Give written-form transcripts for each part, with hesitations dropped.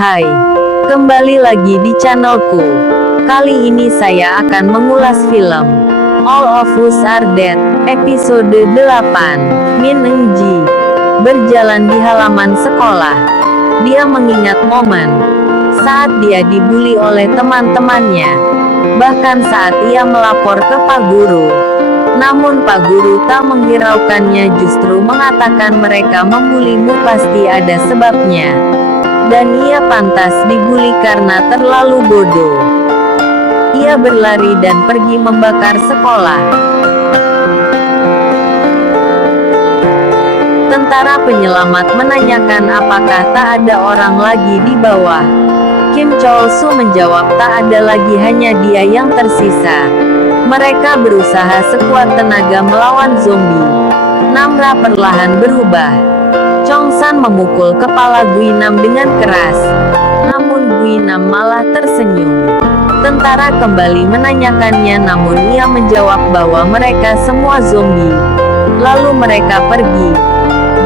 Hai, kembali lagi di channelku. Kali ini saya akan mengulas film All of Us Are Dead, episode 8. Min Eun-ji berjalan di halaman sekolah. Dia mengingat momen saat dia dibully oleh teman-temannya, bahkan saat ia melapor ke Pak Guru. Namun Pak Guru tak menghiraukannya, justru mengatakan mereka membulimu pasti ada sebabnya. Dan ia pantas dibully karena terlalu bodoh. Ia berlari dan pergi membakar sekolah. Tentara penyelamat menanyakan apakah tak ada orang lagi di bawah. Kim Chol-soo menjawab tak ada lagi, hanya dia yang tersisa. Mereka berusaha sekuat tenaga melawan zombie. Namra perlahan berubah. Chong-san memukul kepala Guinam dengan keras. Namun Guinam malah tersenyum. Tentara kembali menanyakannya, namun ia menjawab bahwa mereka semua zombie. Lalu mereka pergi.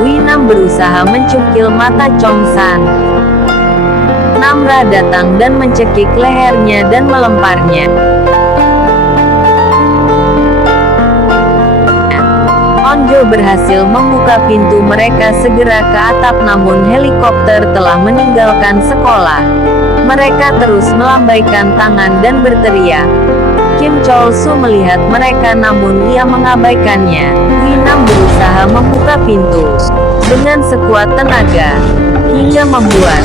Guinam berusaha mencungkil mata Chong-san. Namra datang dan mencekik lehernya dan melemparnya. Onjo berhasil membuka pintu, mereka segera ke atap, namun helikopter telah meninggalkan sekolah. Mereka terus melambaikan tangan dan berteriak. Kim Chol-soo melihat mereka namun ia mengabaikannya. Guinam berusaha membuka pintu dengan sekuat tenaga, hingga membuat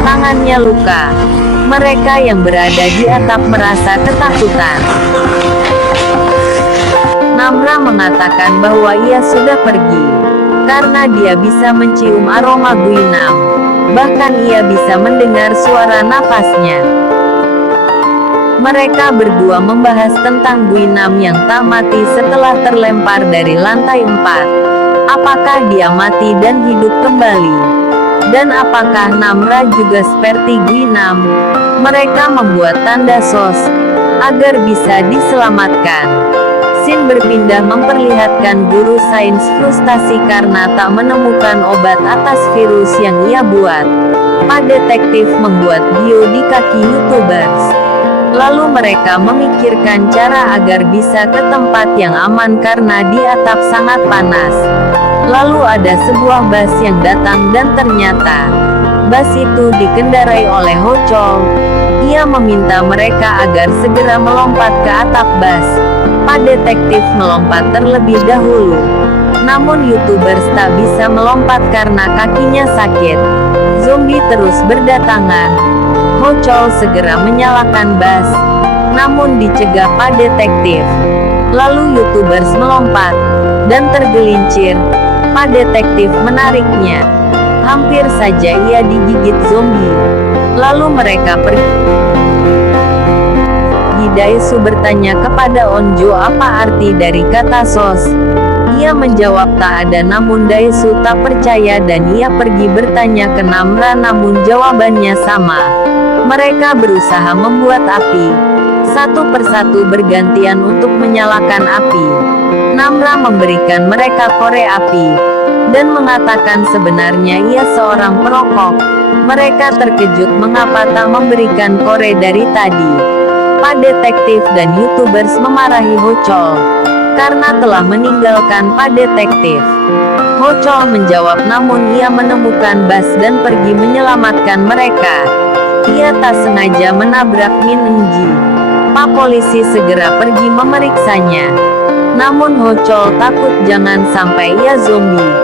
tangannya luka. Mereka yang berada di atap merasa ketakutan. Namra mengatakan bahwa ia sudah pergi karena dia bisa mencium aroma Guinam. Bahkan ia bisa mendengar suara nafasnya. Mereka berdua membahas tentang Guinam yang tak mati setelah terlempar dari lantai 4. Apakah dia mati dan hidup kembali? Dan apakah Namra juga seperti Guinam? Mereka membuat tanda sos agar bisa diselamatkan. Scene berpindah memperlihatkan guru sains frustasi karena tak menemukan obat atas virus yang ia buat. Pak detektif membuat bio di kaki YouTubers. Lalu mereka memikirkan cara agar bisa ke tempat yang aman karena di atap sangat panas. Lalu ada sebuah bus yang datang dan ternyata bus itu dikendarai oleh Ho Chol. Ia meminta mereka agar segera melompat ke atap bus. Pak detektif melompat terlebih dahulu. Namun YouTubers tak bisa melompat karena kakinya sakit. Zombie terus berdatangan. Ho Chol segera menyalakan bus, namun dicegah Pak detektif. Lalu YouTubers melompat dan tergelincir. Pak detektif menariknya. Hampir saja ia digigit zombie. Lalu mereka pergi. Dae-soo bertanya kepada Onjo apa arti dari kata sos. Ia menjawab tak ada, namun Dae-soo tak percaya dan ia pergi bertanya ke Namra, namun jawabannya sama. Mereka berusaha membuat api. Satu persatu bergantian untuk menyalakan api. Namra memberikan mereka korek api dan mengatakan sebenarnya ia seorang perokok. Mereka terkejut mengapa tak memberikan korek dari tadi. Pak detektif dan YouTubers memarahi Ho Chol karena telah meninggalkan Pak detektif. Ho Chol menjawab namun ia menemukan bus dan pergi menyelamatkan mereka. Ia tak sengaja menabrak Min Eun-ji. Pak polisi segera pergi memeriksanya. Namun Ho Chol takut jangan sampai ia zombie.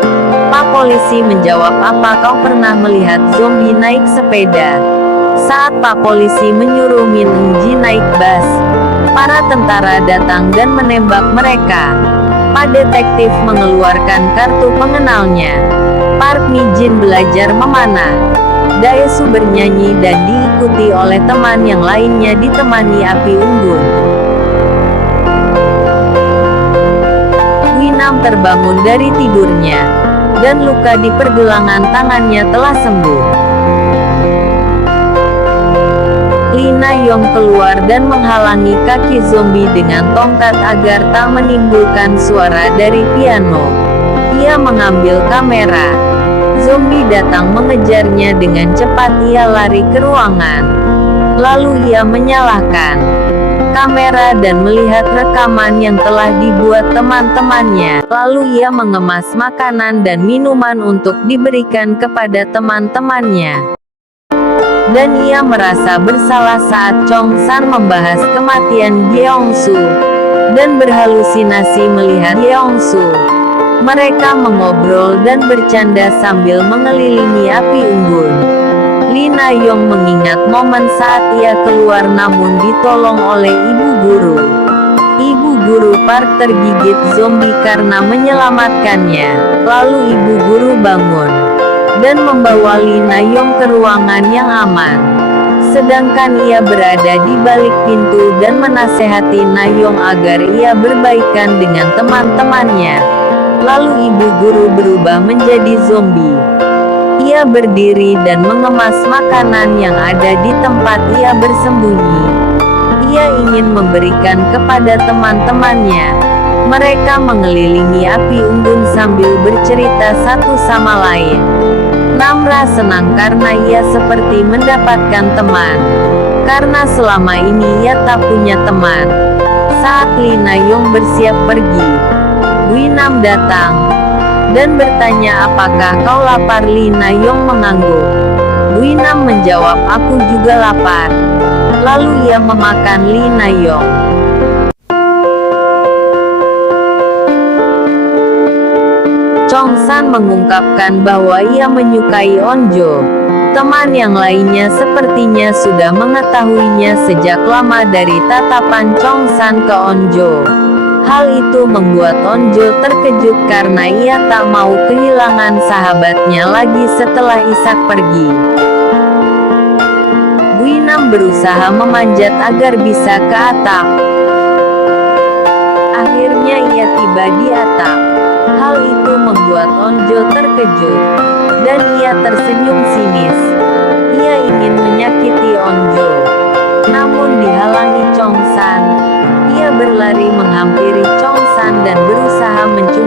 Pak polisi menjawab apa kau pernah melihat zombie naik sepeda? Saat Pak polisi menyuruh Min Eun-ji naik bus, para tentara datang dan menembak mereka. Pak detektif mengeluarkan kartu pengenalnya. Park Mi-jin belajar memanah. Dae-soo bernyanyi dan diikuti oleh teman yang lainnya ditemani api unggun. Guinam terbangun dari tidurnya, dan luka di pergelangan tangannya telah sembuh. Lina Yong keluar dan menghalangi kaki zombie dengan tongkat agar tak menimbulkan suara dari piano. Ia mengambil kamera. Zombie datang mengejarnya dengan cepat. Ia lari ke ruangan. Lalu ia menyalakan kamera dan melihat rekaman yang telah dibuat teman-temannya. Lalu ia mengemas makanan dan minuman untuk diberikan kepada teman-temannya. Dan ia merasa bersalah saat Chong San membahas kematian Gyeongsu dan berhalusinasi melihat Gyeongsu. Mereka mengobrol dan bercanda sambil mengelilingi api unggun. Lee Na-yong mengingat momen saat ia keluar namun ditolong oleh ibu guru. Ibu guru Park tergigit zombie karena menyelamatkannya. Lalu ibu guru bangun dan membawa Lee Na-yong ke ruangan yang aman. Sedangkan ia berada di balik pintu dan menasehati Na-yong agar ia berbaikan dengan teman-temannya. Lalu ibu guru berubah menjadi zombie. Ia berdiri dan mengemas makanan yang ada di tempat ia bersembunyi. Ia ingin memberikan kepada teman-temannya. Mereka mengelilingi api unggun sambil bercerita satu sama lain. Namra senang karena ia seperti mendapatkan teman. Karena selama ini ia tak punya teman. Saat Lee Na-yong bersiap pergi, Wee Nam datang dan bertanya, apakah kau lapar? Lee Na-yong mengangguk. Wee Nam menjawab, aku juga lapar. Lalu ia memakan Lee Na-yong. Chong San mengungkapkan bahwa ia menyukai Onjo. Teman yang lainnya sepertinya sudah mengetahuinya sejak lama dari tatapan Chong San ke Onjo. Hal itu membuat Onjo terkejut karena ia tak mau kehilangan sahabatnya lagi setelah Isak pergi. Wee Nam berusaha memanjat agar bisa ke atap. Akhirnya ia tiba di atap. Hal itu membuat Onjo terkejut, dan ia tersenyum sinis. Ia ingin menyakiti Onjo, namun dihalangi Chong San. Ia berlari menghampiri Chong San dan berusaha mencuri